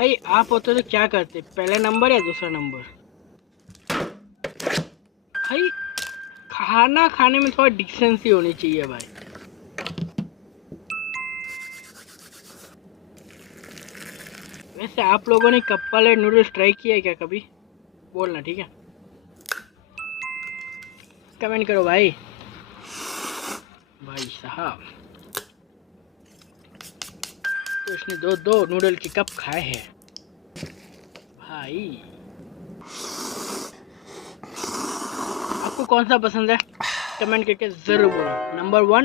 भाई आप होते तो क्या करते, पहला नंबर या दूसरा नंबर? भाई खाना खाने में थोड़ा डिसेंसी होनी चाहिए भाई। वैसे आप लोगों ने कप्पा ले नूडल्स ट्राई किया है क्या कभी? बोलना, ठीक है? कमेंट करो भाई। भाई साहब, तो इसने दो दो नूडल के कप खाए हैं भाई। आपको कौन सा पसंद है कमेंट करके जरूर बोलो, नंबर 1